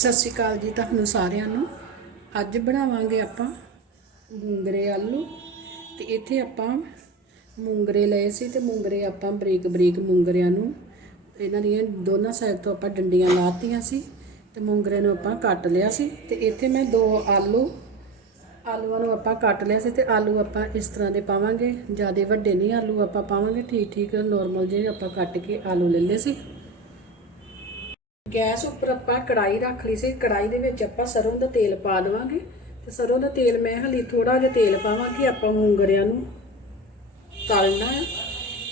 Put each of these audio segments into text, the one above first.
ਸਤਿ ਸ਼੍ਰੀ ਅਕਾਲ ਜੀ ਤੁਹਾਨੂੰ ਸਾਰਿਆਂ ਨੂੰ। ਅੱਜ ਬਣਾਵਾਂਗੇ ਆਪਾਂ ਮੂੰਗਰੇ ਆਲੂ ਤੇ ਇੱਥੇ ਆਪਾਂ ਮੂੰਗਰੇ ਲਏ ਸੀ ਤੇ ਮੂੰਗਰੇ ਆਪਾਂ ਬਰੀਕ ਬਰੀਕ ਮੂੰਗਰਿਆਂ ਨੂੰ ਇਹਨਾਂ ਦੀਆਂ ਦੋਨਾਂ ਸਾਈਡ ਤੋਂ ਆਪਾਂ ਡੰਡੀਆਂ ਲਾਤੀਆਂ ਸੀ ਤੇ ਮੂੰਗਰੇ ਨੂੰ ਆਪਾਂ ਕੱਟ ਲਿਆ ਸੀ ਤੇ ਇੱਥੇ ਮੈਂ ਦੋ ਆਲੂ, ਆਲੂਆਂ ਨੂੰ ਆਪਾਂ ਕੱਟ ਲਿਆ ਸੀ ਤੇ ਆਲੂ ਆਪਾਂ ਇਸ ਤਰ੍ਹਾਂ ਦੇ ਪਾਵਾਂਗੇ, ਜ਼ਿਆਦਾ ਵੱਡੇ ਨਹੀਂ ਆਲੂ ਆਪਾਂ ਪਾਵਾਂਗੇ ਠੀਕ ਠੀਕ ਨੋਰਮਲ ਜਿਹੇ ਆਪਾਂ ਕੱਟ ਕੇ ਆਲੂ ਲੈ ਲਏ ਸੀ। ਗੈਸ ਉੱਪਰ ਆਪਾਂ ਕੜਾਈ ਰੱਖ ਲਈ ਸੀ। ਕੜਾਈ ਦੇ ਵਿੱਚ ਆਪਾਂ ਸਰੋਂ ਦਾ ਤੇਲ ਪਾ ਦੇਵਾਂਗੇ। ਤੇ ਸਰੋਂ ਦਾ ਤੇਲ ਮੈਂ ਹਲੀ ਥੋੜਾ ਜਿਹਾ ਤੇਲ ਪਾਵਾਂਗੇ। ਆਪਾਂ ਮੂੰਗਰਿਆਂ ਨੂੰ ਤਲਣਾ ਹੈ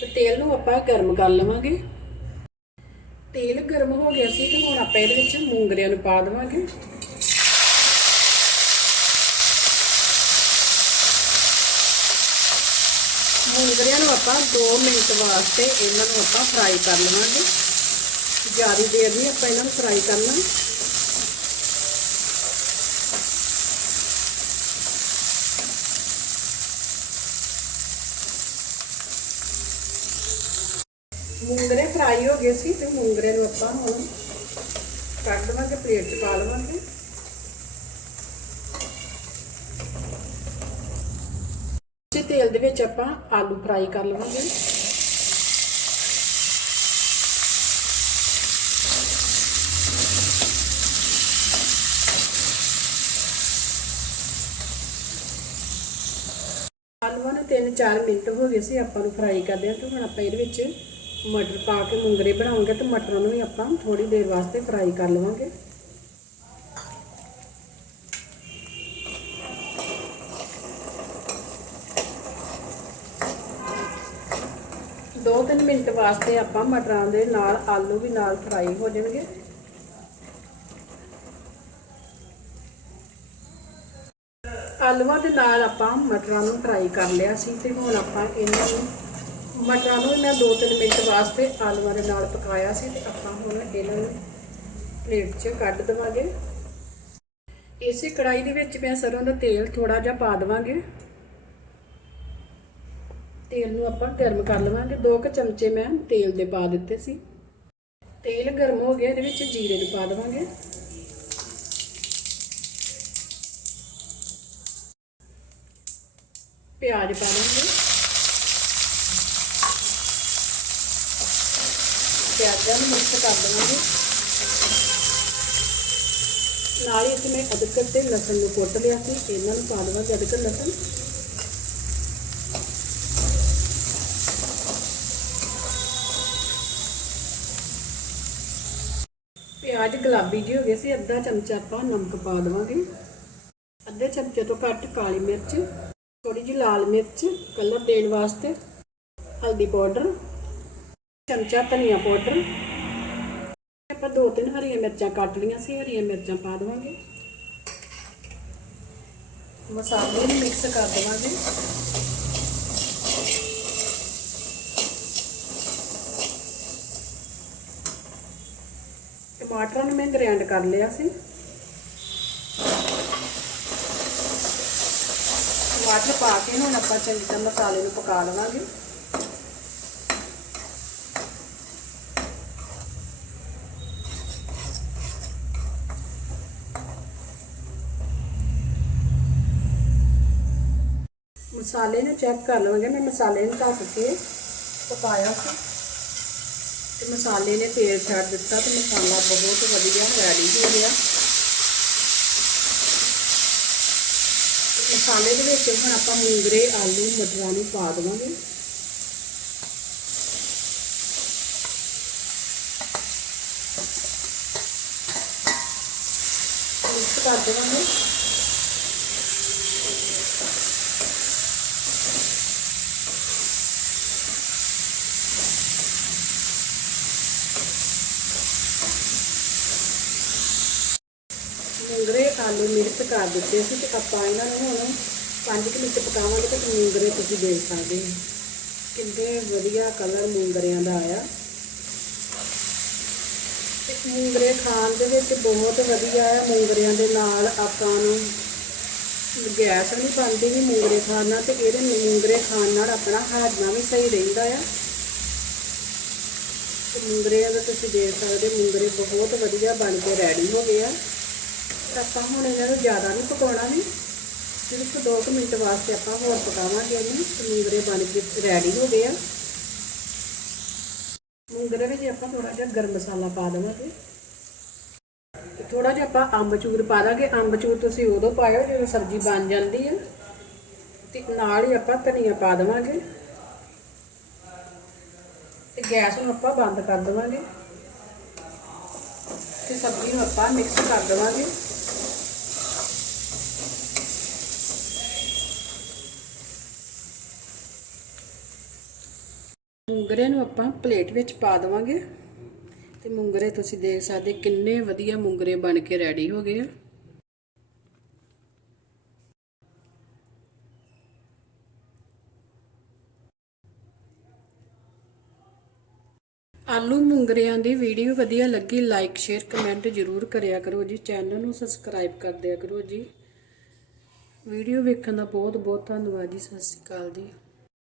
ਤੇ ਤੇਲ ਨੂੰ ਆਪਾਂ ਗਰਮ ਕਰ ਲਵਾਂਗੇ। ਤੇਲ ਗਰਮ ਹੋ ਗਿਆ ਸੀ ਤੇ ਹੁਣ ਆਪਾਂ ਇਹਦੇ ਵਿੱਚ ਮੂੰਗਰਿਆਂ ਨੂੰ ਪਾ ਦੇਵਾਂਗੇ। ਮੂੰਗਰਿਆਂ ਨੂੰ ਆਪਾਂ 2 ਮਿੰਟ ਵਾਸਤੇ ਇਹਨਾਂ ਨੂੰ ਆਪਾਂ ਫਰਾਈ ਕਰ ਲਵਾਂਗੇ। ਜ਼ਿਆਦਾ ਦੇਰ ਨਹੀਂ, ਆਪਾਂ ਇਹਨਾਂ ਨੂੰ ਫਰਾਈ ਕਰਨਾ। ਮੂੰਗਰੇ ਫਰਾਈ ਹੋ ਗਏ ਸੀ ਤੇ ਮੂੰਗਰੇ ਨੂੰ ਆਪਾਂ ਹੁਣ ਕੱਢ ਦੇਵਾਂਗੇ ਪਲੇਟ 'ਚ ਪਾ ਲਵਾਂਗੇ। ਇਸੇ ਤੇਲ ਦੇ ਵਿੱਚ ਆਪਾਂ ਆਲੂ ਫਰਾਈ ਕਰ ਲਵਾਂਗੇ। ਆਲੂਆਂ ਨੂੰ 3-4 ਮਿੰਟ ਹੋ ਗਏ ਸੀ ਆਪਾਂ ਨੂੰ ਫਰਾਈ ਕਰਦੇ ਆ ਤੇ ਹੁਣ ਆਪਾਂ ਇਹਦੇ ਵਿੱਚ ਮਟਰ ਪਾ ਕੇ ਮੁੰਗਰੇ ਬਣਾਉਂਗੇ ਤੇ ਮਟਰਾਂ ਨੂੰ ਵੀ ਆਪਾਂ ਥੋੜੀ ਦੇਰ ਵਾਸਤੇ ਫਰਾਈ ਕਰ ਲਵਾਂਗੇ। ਦੋ ਤਿੰਨ ਮਿੰਟ ਵਾਸਤੇ ਆਪਾਂ ਮਟਰਾਂ ਦੇ ਨਾਲ ਆਲੂ ਵੀ ਨਾਲ ਫਰਾਈ ਹੋ ਜਾਣਗੇ। ਆਲੂਆਂ ਦੇ ਨਾਲ ਆਪਾਂ ਮਟਰਾਂ ਨੂੰ ਫਰਾਈ ਕਰ ਲਿਆ ਸੀ ਤੇ ਹੁਣ ਆਪਾਂ ਇਹਨਾਂ ਨੂੰ ਮਟਰਾਂ ਨੂੰ ਮੈਂ 2-3 ਮਿੰਟ ਵਾਸਤੇ ਆਲੂਆਂ ਦੇ ਨਾਲ ਪਕਾਇਆ ਸੀ ਤੇ ਆਪਾਂ ਹੁਣ ਇਹਨਾਂ ਨੂੰ ਪਲੇਟ 'ਚ ਕੱਢ ਦਵਾਂਗੇ। ਇਸੇ ਕੜਾਈ ਦੇ ਵਿੱਚ ਮੈਂ ਸਰੋਂ ਦਾ ਤੇਲ ਥੋੜਾ ਜਿਹਾ ਪਾ ਦਵਾਂਗੇ। ਤੇਲ ਨੂੰ ਆਪਾਂ ਗਰਮ ਕਰ ਲਵਾਂਗੇ। 2 ਕੁ ਚਮਚੇ ਮੈਂ ਤੇਲ ਦੇ ਪਾ ਦਿੱਤੇ ਸੀ। ਤੇਲ ਗਰਮ ਹੋ ਗਿਆ, ਇਹਦੇ ਵਿੱਚ ਜੀਰੇ ਨੂੰ ਪਾ ਦਵਾਂਗੇ। ਪਿਆਜ਼ ਪਾ ਦਾਂਗੇ ਪਿਆਜ਼ਾਂ ਨੂੰ ਮਿਕਸ ਕਰ ਦੇਵਾਂਗੇ ਨਾਲ ਹੀ ਇੱਥੇ ਮੈਂ ਅਦਰਕ ਤੇ ਲਸਣ ਨੂੰ ਕੁੱਟ ਲਿਆ ਸੀ। ਇਹਨਾਂ ਨੂੰ ਪਾ ਦੇਵਾਂਗੇ ਅਦਰਕ, ਲਸਣ। ਪਿਆਜ਼ ਗੁਲਾਬੀ ਜਿਹੇ ਹੋ ਗਏ ਸੀ। ਅੱਧਾ ਚਮਚਾ ਆਪਾਂ ਨਮਕ ਪਾ ਦੇਵਾਂਗੇ ਅੱਧੇ ਚਮਚੇ ਤੋਂ ਘੱਟ ਕਾਲੀ ਮਿਰਚ। ਥੋੜੀ ਜਿਹੀ ਲਾਲ ਮਿਰਚ ਕਲਰ ਦੇਣ ਵਾਸਤੇ, ਹਲਦੀ ਪਾਊਡਰ, ਚਮਚਾ ਧਨੀਆ ਪਾਊਡਰ। ਆਪਾਂ ਦੋ ਤਿੰਨ ਹਰੀਆਂ ਮਿਰਚਾਂ ਕੱਟ ਲਈਆਂ ਸੀ, ਹਰੀਆਂ ਮਿਰਚਾਂ ਪਾ ਦੇਵਾਂਗੇ। ਮਸਾਲੇ ਨੂੰ ਮਿਕਸ ਕਰ ਦੇਵਾਂਗੇ। ਟਮਾਟਰਾਂ ਨੂੰ ਮੈਂ ਗ੍ਰਾਈਂਡ ਕਰ ਲਿਆ ਸੀ। ਟਮਾਟਰ ਪਾ ਕੇ ਹੁਣ ਆਪਾਂ ਚੰਗੀ ਤਰ੍ਹਾਂ ਮਸਾਲੇ ਨੂੰ ਪਕਾ ਲਵਾਂਗੇ। ਮਸਾਲੇ ਨੂੰ ਚੈੱਕ ਕਰ ਲਵਾਂਗੇ। ਮੈਂ ਮਸਾਲੇ ਨੂੰ ਢੱਕ ਕੇ ਪਕਾਇਆ ਸੀ। ਤੇ ਮਸਾਲੇ ਨੇ ਤੇਲ ਛੱਡ ਦਿੱਤਾ ਤੇ ਮਸਾਲਾ ਬਹੁਤ ਵਧੀਆ ਰੈਡੀ ਹੋ ਗਿਆ। ਮਸਾਲੇ ਦੇ ਵਿੱਚ ਹੁਣ ਆਪਾਂ ਮੂੰਗਰੇ ਆਲੂ ਮਟਰਾਂ ਨੂੰ ਪਾ ਦੇਵਾਂਗੇ। ਮਿਕਸ ਕਰ ਦੇਵਾਂਗੇ ਮੂੰਗਰੇ ਆਲੂ ਮਿਕਸ ਕਰ ਦਿੱਤੇ ਸੀ ਤੇ ਆਪਾਂ ਇਹਨਾਂ ਨੂੰ ਹੁਣ 5 ਮਿੰਟ ਪਕਾਵਾਂਗੇ ਤੇ ਮੂੰਗਰੇ ਤੁਸੀਂ ਦੇਖ ਸਕਦੇ ਹੋ। ਕਿੰਨੇ ਵਧੀਆ ਕਲਰ ਮੂੰਗਰਿਆਂ ਦਾ ਆਇਆ। ਮੂੰਗਰੇ ਖਾਣ ਦੇ ਵਿੱਚ ਬਹੁਤ ਵਧੀਆ ਹੈ। ਮੂੰਗਰਿਆਂ ਦੇ ਨਾਲ ਆਪਾਂ ਨੂੰ ਗੈਸ ਨਹੀਂ ਬਣਦੀ ਵੀ ਮੂੰਗਰੇ ਖਾਣ ਨਾਲ ਤੇ ਇਹਦੇ ਮੂੰਗਰੇ ਖਾਣ ਨਾਲ ਆਪਣਾ ਹਾਜ਼ਮਾ ਵੀ ਸਹੀ ਰਹਿੰਦਾ ਆ। ਤੇ ਮੂੰਗਰੇ ਦਾ ਤੁਸੀਂ ਦੇਖ ਸਕਦੇ ਮੂੰਗਰੇ ਬਹੁਤ ਵਧੀਆ ਬਣ ਕੇ ਰੈਡੀ ਹੋ ਗਏ ਆ। ਆਪਾਂ ਹੁਣ ਇਹਨਾਂ ਨੂੰ ਜ਼ਿਆਦਾ ਨਹੀਂ ਪਕਾਉਣਾ ਵੀ। ਸਿਰਫ 2 ਮਿੰਟ ਵਾਸਤੇ ਆਪਾਂ ਹੋਰ ਪਕਾਵਾਂਗੇ ਇਹਨੂੰ। ਤੇ ਮੂੰਗਰੇ ਬਣ ਕੇ ਰੈਡੀ ਹੋ ਗਏ ਆ। ਮੂੰਗਰੇ ਵਿੱਚ ਆਪਾਂ ਥੋੜਾ ਜਿਹਾ ਗਰਮ ਮਸਾਲਾ ਪਾ ਦੇਵਾਂਗੇ। ਤੇ ਥੋੜਾ ਜਿਹਾ ਆਪਾਂ ਅੰਬਚੂਰ ਪਾ ਦਾਂਗੇ। ਅੰਬਚੂਰ ਤੁਸੀਂ ਉਦੋਂ ਪਾਇਓ ਜਦੋਂ ਸਬਜ਼ੀ ਬਣ ਜਾਂਦੀ ਆ। ਤੇ ਨਾਲ ਹੀ ਆਪਾਂ ਧਨੀਆ ਪਾ ਦੇਵਾਂਗੇ। ਤੇ ਗੈਸ ਨੂੰ ਆਪਾਂ ਬੰਦ ਕਰ ਦੇਵਾਂਗੇ। ਤੇ ਸਬਜ਼ੀ ਨੂੰ ਆਪਾਂ ਮਿਕਸ ਕਰ ਦੇਵਾਂਗੇ। ਮੂੰਗਰੇ ਨੂੰ ਆਪਾਂ ਪਲੇਟ ਵਿੱਚ ਪਾ ਦੇਵਾਂਗੇ। ਤੇ ਮੂੰਗਰੇ ਤੁਸੀਂ ਦੇਖ ਸਕਦੇ ਕਿੰਨੇ ਵਧੀਆ ਮੂੰਗਰੇ ਬਣ ਕੇ ਰੈਡੀ ਹੋ ਗਏ ਆ। ਆਲੂ ਮੂੰਗਰਿਆਂ ਦੀ ਵੀਡੀਓ ਵਧੀਆ ਲੱਗੀ ਲਾਈਕ ਸ਼ੇਅਰ ਕਮੈਂਟ ਜ਼ਰੂਰ ਕਰਿਆ ਕਰੋ ਜੀ। ਚੈਨਲ ਨੂੰ ਸਬਸਕ੍ਰਾਈਬ ਕਰ ਦਿਆ ਕਰੋ ਜੀ। ਵੀਡੀਓ ਵੇਖਣ ਦਾ ਬਹੁਤ ਬਹੁਤ ਧੰਨਵਾਦ ਜੀ। ਸਤਿ ਸ਼੍ਰੀ ਅਕਾਲ ਜੀ।